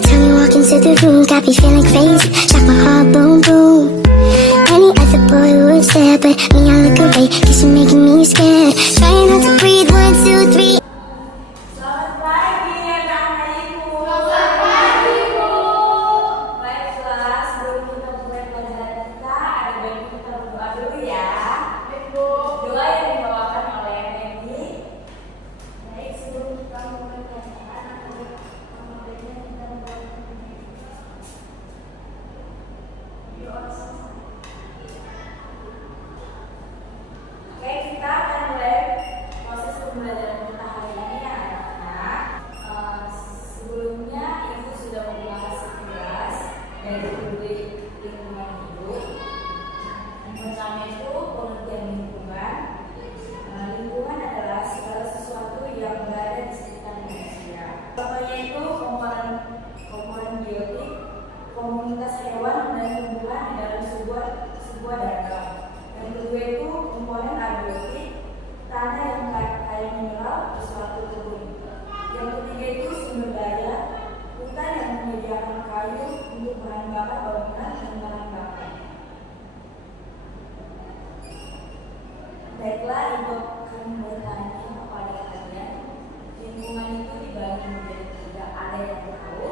time you walk into the room, got me feeling crazy, shock my heart, boom, boom. Any other boy would stare, but me, I look away, cause you're making me scared. Trying not to breathe, 1, 2, 3. Selamat pagi anak-anakku. Selamat pagi, Bu. Baiklah, sebelum kita mulai pelajaran kita, ada baiknya kita berdoa dulu ya. Baik, Bu. Doa yang dibawakan oleh Hendy. Baik, sebelum kita mulai pelajaran, ada baiknya kita membawakan doa. Oke, kita akan mulai proses pembelajaran kita hari ini ya anak-anak. Sebelumnya Ibu sudah membahas sekilas dari teori lingkungan hidup. Yang pertama itu pengertian lingkungan. Lingkungan adalah segala sesuatu yang berada di sekitar manusia. Contohnya itu komponen biotik, komunitas hewan dan tumbuhan di dalam sebuah danau. Yang kedua itu komponen abiotik, tanah yang kaya mineral di suatu kebun. Yang ketiga itu sumber daya, hutan yang menyediakan kayu untuk bahan bakar bangunan dan bahan bakar. Baiklah, Ibu akan bertanya kepada kalian, lingkungan itu dibagi menjadi 3, ada yang tahu?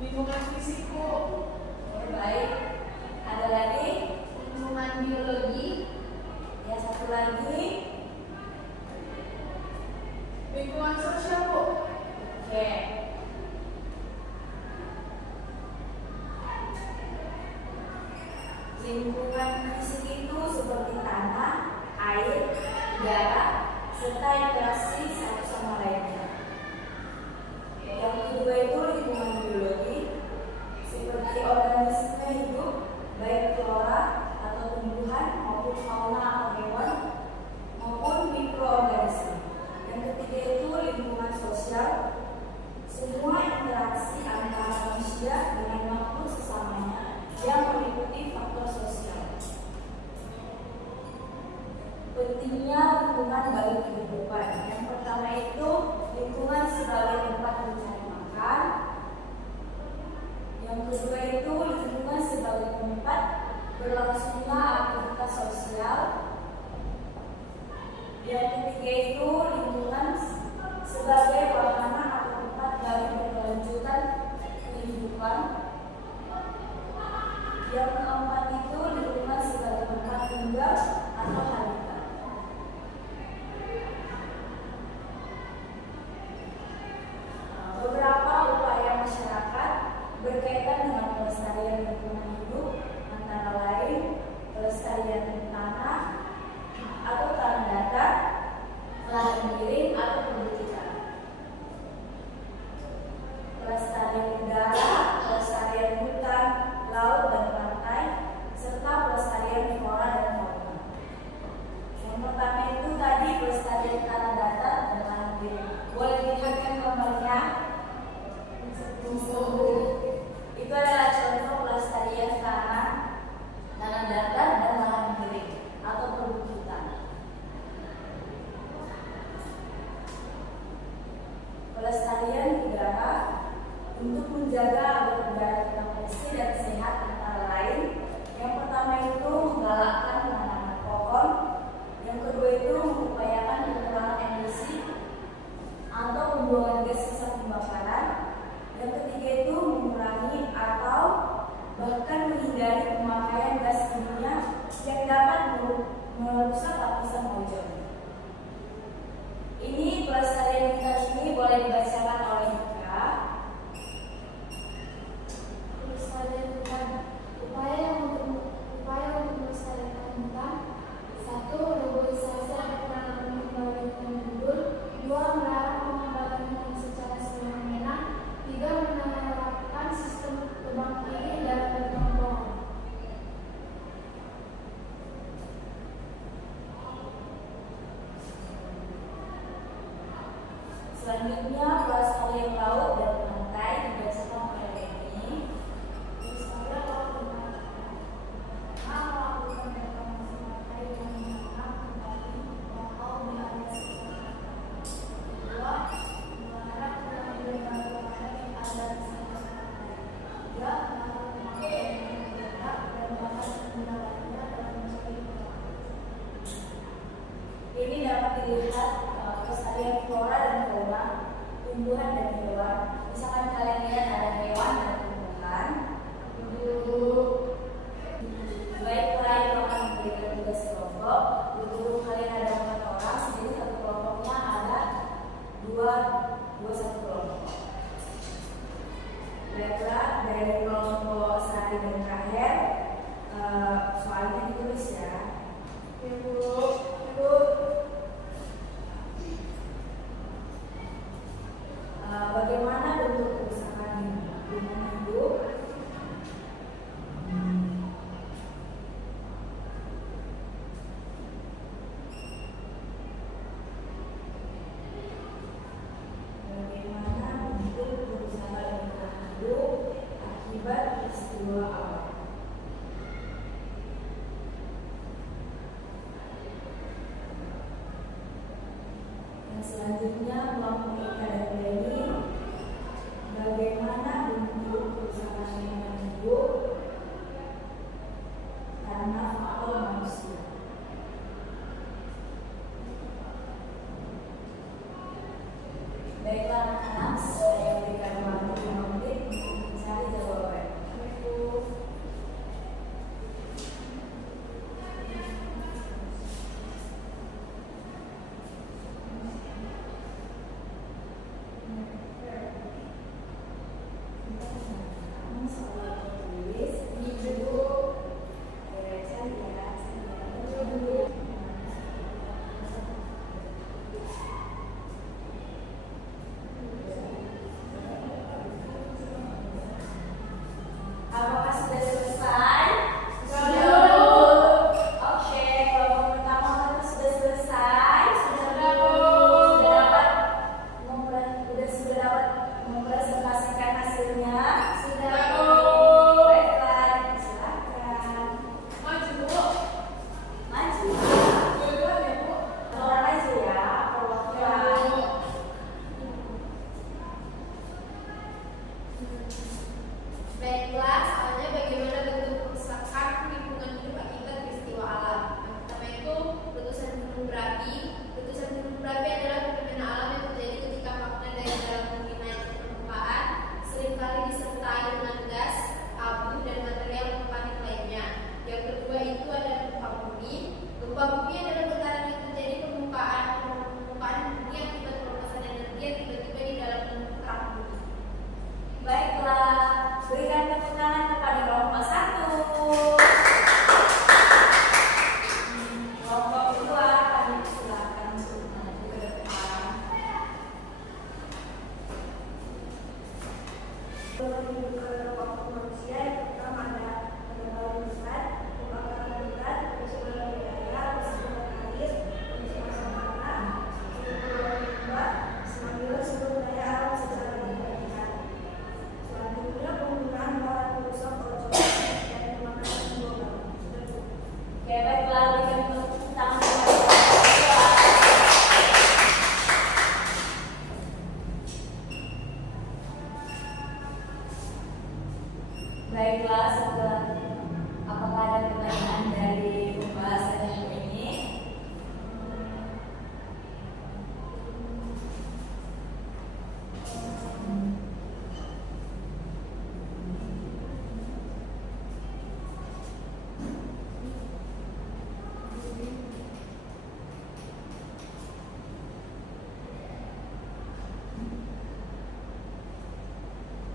Lingkungan fisik, Bu. Baik, ada lagi? Lingkungan biologi. Ya, satu lagi. Lingkungan sosial, Bu. Oke. Lingkungan fisik itu seperti tanah, air, udara, serta interaksi satu sama lainnya. Yang kedua itu lingkungan biologi, seperti organisme hidup, baik flora atau tumbuhan maupun fauna atau hewan maupun mikroorganisme. Yang ketiga itu lingkungan sosial, semua interaksi antara manusia dengan makhluk sesamanya yang meliputi faktor sosial. Pentingnya lingkungan bagi kehidupan. Yang pertama itu lingkungan sebagai tempat mencari makan. Yang kedua itu lingkungan sebagai tempat berlangsungnya aktivitas sosial. Yang ketiga itu lingkungan sebagai wahana atau tempat bagi berkelanjutan kehidupan. Yang keempat itu lingkungan sebagai tempat tinggal atau habitat. Beberapa upaya masyarakat berkaitan dengan pelestarian lingkungan hidup antara lain pelestarian tanah atau tanah datar, lahan miring atau perbukitan, pelestarian udara, pelestarian hutan, laut dan pantai, serta pelestarian flora dan fauna. Yang pertama itu tadi pelestarian tanah datar dan lahan miring. Boleh dilihatkan gambarnya? Itu adalah contoh pelestarian tanah datar dan lahan miring atau perbukitan. Pelestarian udara untuk menjaga agar udara tetap bersih dan sehat antara lain. Yang pertama itu menggalakkan penanaman pohon. Yang kedua itu mengupayakan pengurangan emisi atau pembuangan gas sisa pembakaran. Yang ketiga itu mengurangi atau bahkan menghindari pemakaian gas kimia yang dapat merusak lapisan ozon. Ini pelestarian kita ini boleh dibacakan oleh Ika. Pelestarian hutan. Upaya untuk melestarikan hutan. 1. Reboisasi atau penanaman kembali hutan gundul. 2. Melarang pengambilan hutan secara semena-mena. 3. Menerapkan sistem tebang pilih dan bertambah pohon. Selanjutnya pelestarian laut dan pantai dibacakan oleh Reni. Pelestarian laut dan pantai. Melakukan reklamasi pantai dengan menggunakan kembali bakau di area sekitar pantai. 2. bagian flora dan fauna, tumbuhan dan hewan. Misalkan kalian lihat ada hewan dan tumbuhan. Baiklah, itu akan memberikan tugas kelompok. Untuk kalian ada 4 orang, jadi satu kelompoknya ada dua satu kelompok. Baiklah, dari kelompok Sari dan Rahel, soalnya ditulis ya. Ibu. Bagaimana bentuk kerusakan lingkungan hidup? Bagaimana bentuk kerusakan lingkungan hidup akibat peristiwa alam? Selanjutnya kelompok Ika dan Reni, bagaimana bentuk kerusakan lingkungan hidup karena faktor manusia? Baiklah anak-anak, saya berikan waktu 5 menit untuk mencari jawaban. Apakah sudah selesai? Oke, kelompok pertama apakah sudah selesai? Sudah dapat mempresentasikan hasilnya? Baiklah, silakan. Maju. Keluar aja ya, perwakilan. Baiklah, soalnya bagaimana bentuk kerusakan lingkungan hidup akibat peristiwa alam. Yang pertama itu letusan gunung berapi. Letusan gunung berapi adalah fenomena alam yang terjadi ketika magma dari dalam bumi naik ke permukaan, seringkali disertai dengan gas, abu, dan material vulkanik lainnya. Yang kedua itu ada gempa bumi. Gempa bumi adalah getaran yang terjadi permukaan bumi akibat pelepasan energi yang tiba-tiba di dalam kerak bumi. Baiklah, berikan tepuk tangan kepada kelompok 1. Kelompok 2 kami silakan untuk maju ke depan. Menuju ke kelompok manusia, yang pertama ada penebalan besar, kebakaran hutan, pencemaran udara, pencemaran air, pencemaran tanah, pencemaran limbah, pengambilan sumber daya alam secara berlebihan. Selanjutnya penggunaan bahan perusak ozon dan pemanasan global. Oke, baiklah, berikan tepuk tangan kepada kelompok 2. Baiklah, setelah apakah ada pertanyaan dari pembahasan yang ini?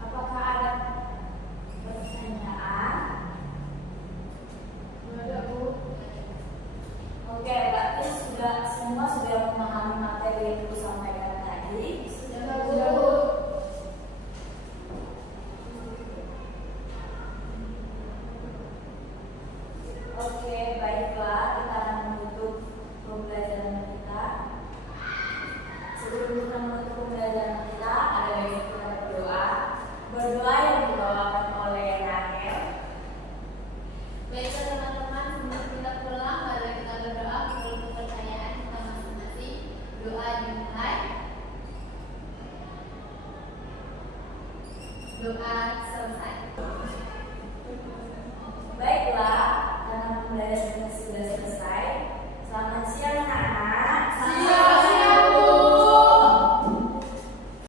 Apakah ada pertanyaan? Oke, berarti semua sudah memahami materi yang Ibu sampaikan tadi. Oke, baiklah, kita akan menutup pembelajaran kita. Sebelum kita menutup pembelajaran kita, ada baiknya kita berdoa. Berdoa yang dibawakan oleh Rahel. Baiklah teman-teman, sebelum kita pulang, mari kita berdoa menurut kepercayaan kita masing-masing. Doa dimulai. Doa selesai.